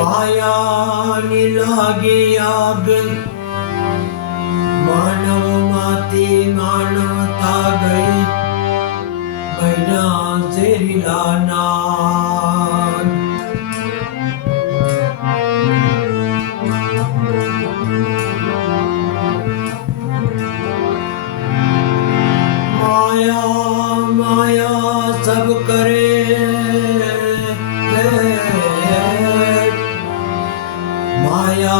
માયાની લાગી આગ માનવમાંથી માનવતા ગઈ બન્યા ઝેરીલા નાગ माया माया सब करे माया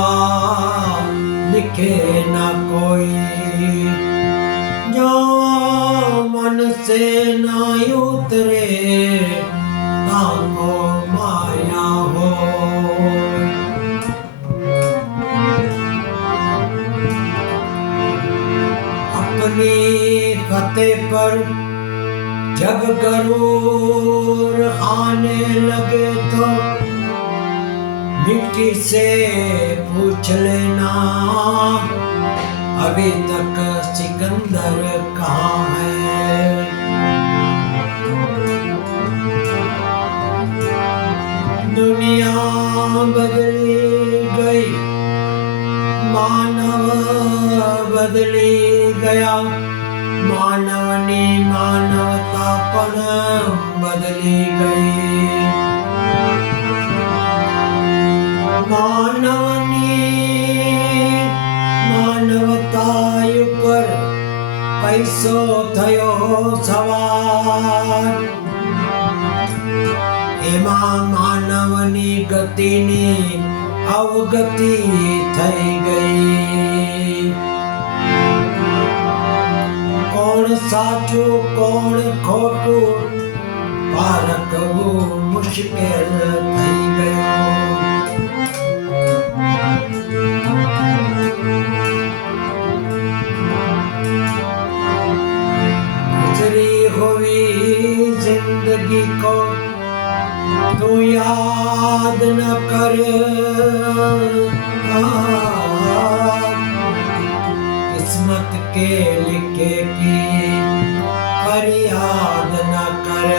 लिखे ना कोई जो मन से ना उतरे ताको माया हो अपनी फतेह पर जब गरूर आने लगे तो मिट्टी से पूछ लेना अभी तक सिकंदर कहाँ है। दुनिया बदली गई मानव बदली गया मानवनी मानवता पण बदली गई मानवनी मानवता ઉપર પૈસો થયો સવાર એમાં માનવની ગતિની અવગતિ થઈ ગઈ કોણ સાચું કોણ ખોટું પારખવું મુશ્કેલ થઈ ગયું गुजरी हुई जिंदगी को तू याद न कर किस्मत के लिखे की फरियाद न कर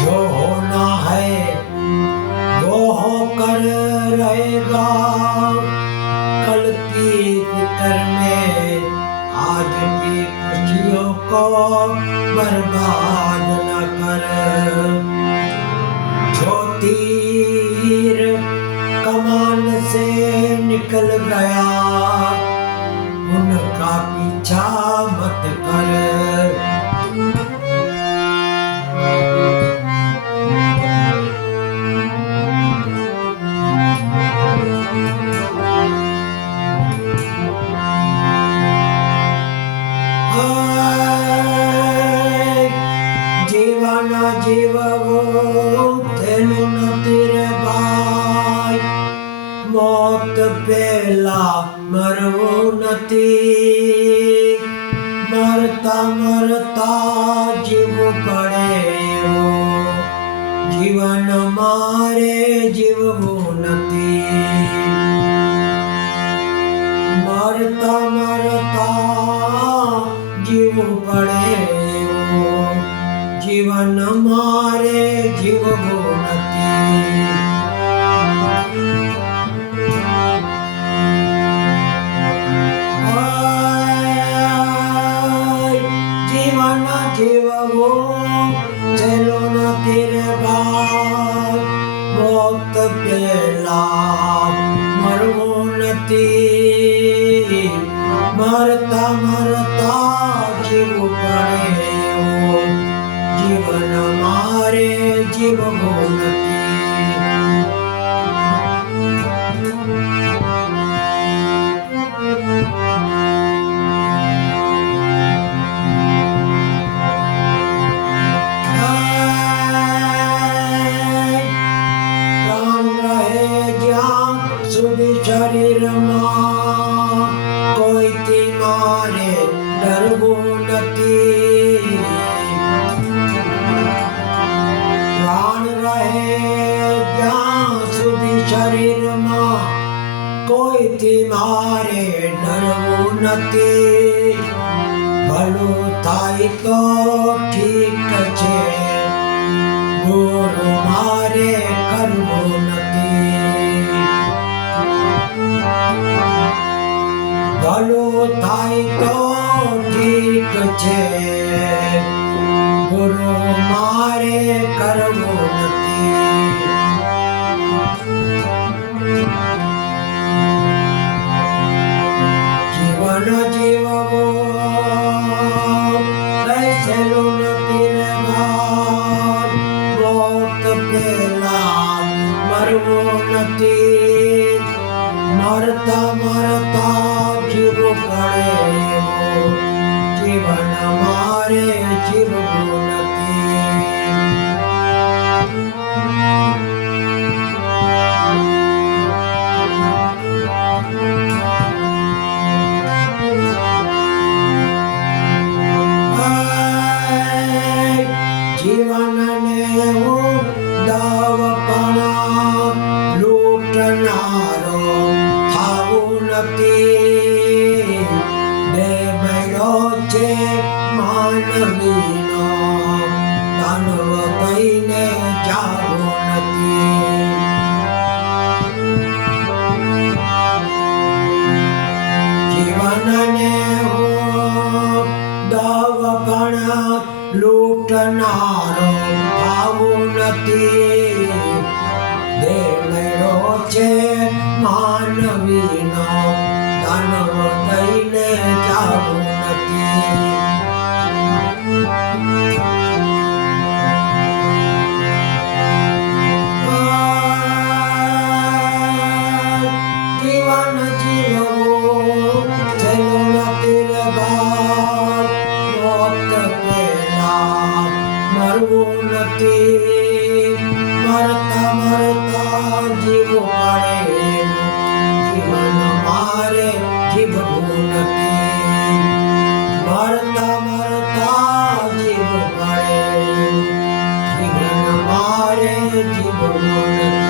जो होना है वो होकर रहेगा कल की फिक्र में आज की खुशियों को बर्बाद न कर जो तीर कमान से निकल गया उनका पीछा मत कर जीववो थेलो નથી રે ભાઈ મોત પેલા મરવું નથી મરતા મરતા જીવવું પડે જીવન મારે જીવવું નથી મરતા મરતા જીવવું પડે जीवन मारे जीवવું નથી જીવન જીવવો ચલો નથી રે ભાઈ મોત પેલા મરવું નથી મરતા મરતા જીવવું પડે जीवन मारे जीवવું નથી प्राण રહે જ્યાં સુધી શરીરમાં કોઈથી મારે ડરવું નથી શરીરમાં કોઈથી મારે ડરવું નથી ભલું થાય તો ઠીક છે ગુરુ મારે પેલા મરવું નથી. મરતા મરતા જીવવું પડે એવું જીવન મારે જીવવું નથી. જીવનને હું દવપણા લૂંટનારો થાવું નથી. દેહ મળ્યો છે માનવીનો, દાનવ કહીને જાવું નથી. જીવનને હું દવપણા લૂંટનારો થાવું નથી. દેહ મળ્યો છે માનવીનો, દાનવ કહીને જાવું નથી. જીવન જીવવું સહેલું નથી રે બાપ. મોત પહેલા મરવું નથી. મરતા મરતા જીવવું પડે જીવન મારે જીવવું નથી. મરતા મરતા જીવવું પડે જીવન મારે જીવવું નથી.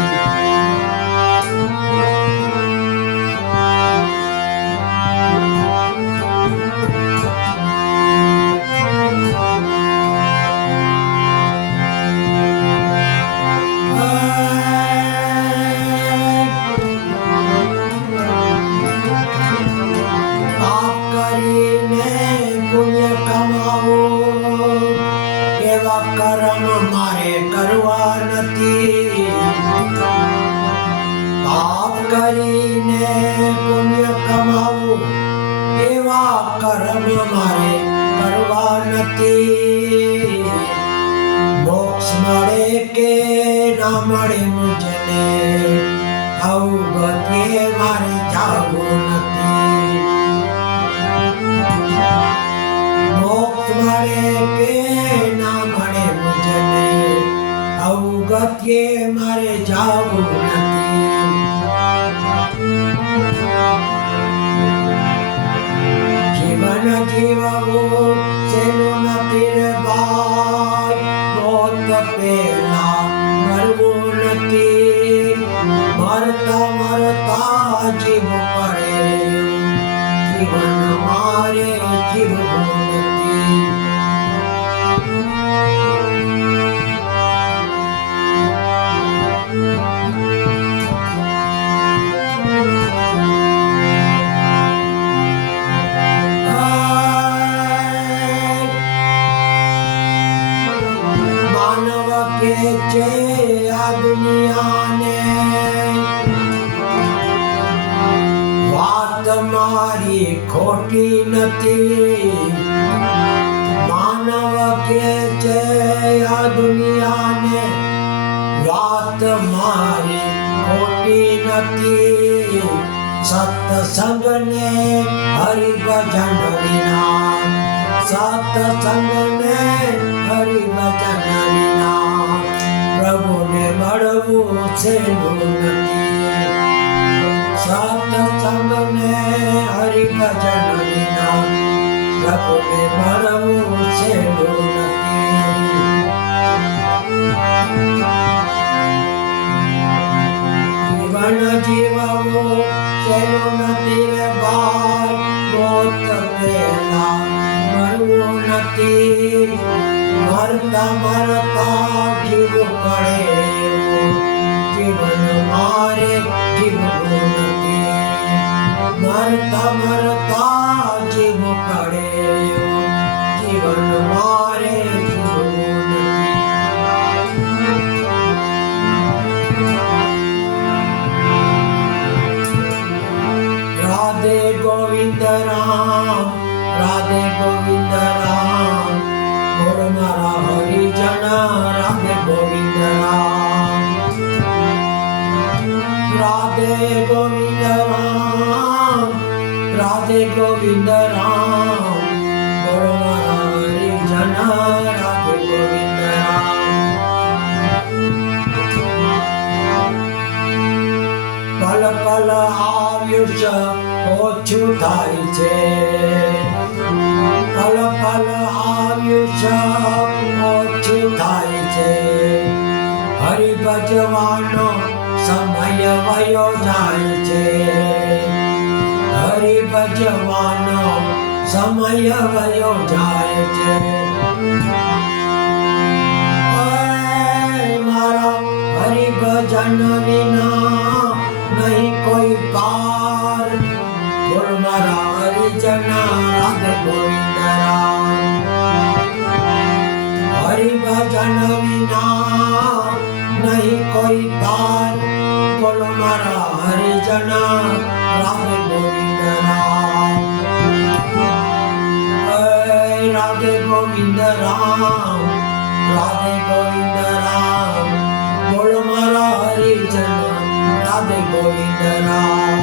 પાપ કરીને પુણ્ય કમાવું એવા કર્મ મારે કરવા નથી. પાપ કરીને પુણ્ય કમાવું એવા કર્મ મારે કરવા નથી. મોક્ષ મળે કે ના મળે મુજને અવગત્યે મારે જાવું નથી. મોક્ષ મળે કે ના મળે મુજને અવગત્યે મારે જાવું નથી. જીવન જીવવું સહેલું નથી રે ભાઈ. મોત પહેલા મરવું નથી. મરતા મરતા જીવવું પડે જીવન મારે જીવવું નથી. માનવ કે છે આ દુનિયાને વાત મારી ખોટી નથી. માનવ કે છે આ દુનિયાને વાત મારી ખોટી નથી. સત્સંગને હરિભજન વિના, સત્સંગને હરિભજન વિના પ્રભુને મળવું સહેલું નથી. સત્સંગને હરિભજન વિના પ્રભુને મળવું સહેલું નથી. જીવન જીવવું સહેલું નથી રે ભાઈ. મોત પહેલા મરવું નથી. મરતા મરતા જીવવું પડે એવું જીવન મારે જીવવું નથી. મરતા મરતા જીવવું પડે એવું જીવન મારે गोविंद राम बोलो हरि जन राधे गोविंद राम पल पल आयुष्य ओछું થાય છે પલ પલ આયુષ્ય ઓછું થાય છે હરિ ભજવાનો સમય વયો જાય છે હરિ ભજવાનો સમય વયો જાય છે મારા હરિ ભજન વિના નહીં કોઈ પાર બોલ મારા હરિજના રાધે ગોવિંદ રામ હરિ ભજન વિના નહીં કોઈ પાર બોલ મારા હરિજના રાધે ગોવિંદ રામ રાધે ગોવિંદ રામ રાધે ગોવિંદ રામ બોલ મારા હરિજના રાધે ગોવિંદ રામ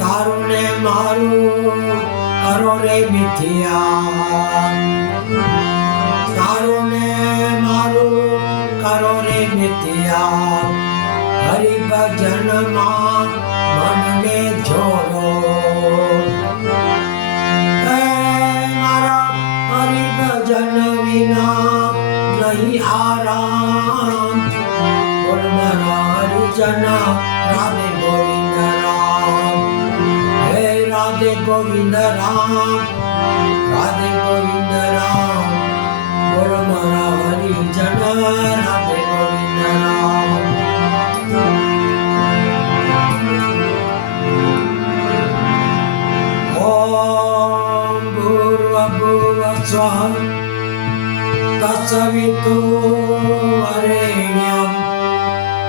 તારું ને મારું કરો રે મિથિયા તારું ને મારું કરો રે મિથિયા હરિ ભજનમાં મનને જોડો મારા હરિ ભજન વિના નહીં આરામ બોલ મારા હરિજના રાધે ગોવિંદ રામ હે રાધે ગોવિંદ રામ રાધે ગોવિંદ રામ બોલ મારા હરિજના રાધે ગોવિંદ રામ ઓમ ભૂર્ભુવઃ સ્વઃ तत्सवितुर्वरेण्यं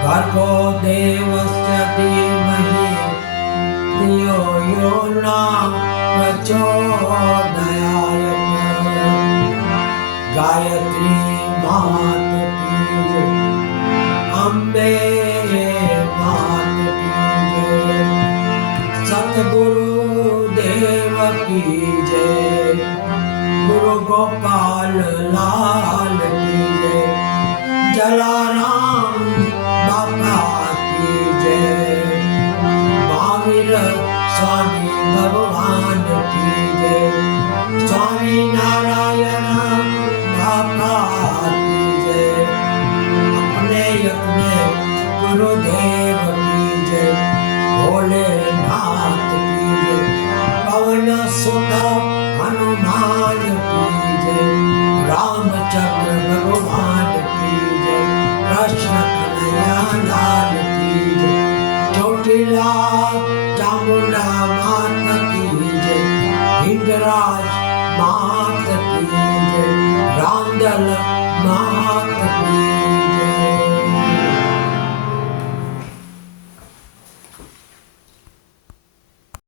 भर्गो देवस्य धीमहि धियो यो न प्रचोदयात् गायत्री मात की जय अम्बे मात की जय सतगुरु देव की जय गुरु गोपाल लाल की जय जलाराम बाबा की जय महावीर स्वामी भगवान की जय स्वामी नारायण बाबा की जय अपने अपने गुरुदेव की जय भोलेनाथ की जय पवन सुत हनुमान की जय रामचंद्र भगवान की जय कृष्ण कन्हैया लाल की जय चोटिला चामुंडा मात की जय हिंगराज मात की जय रामदल मात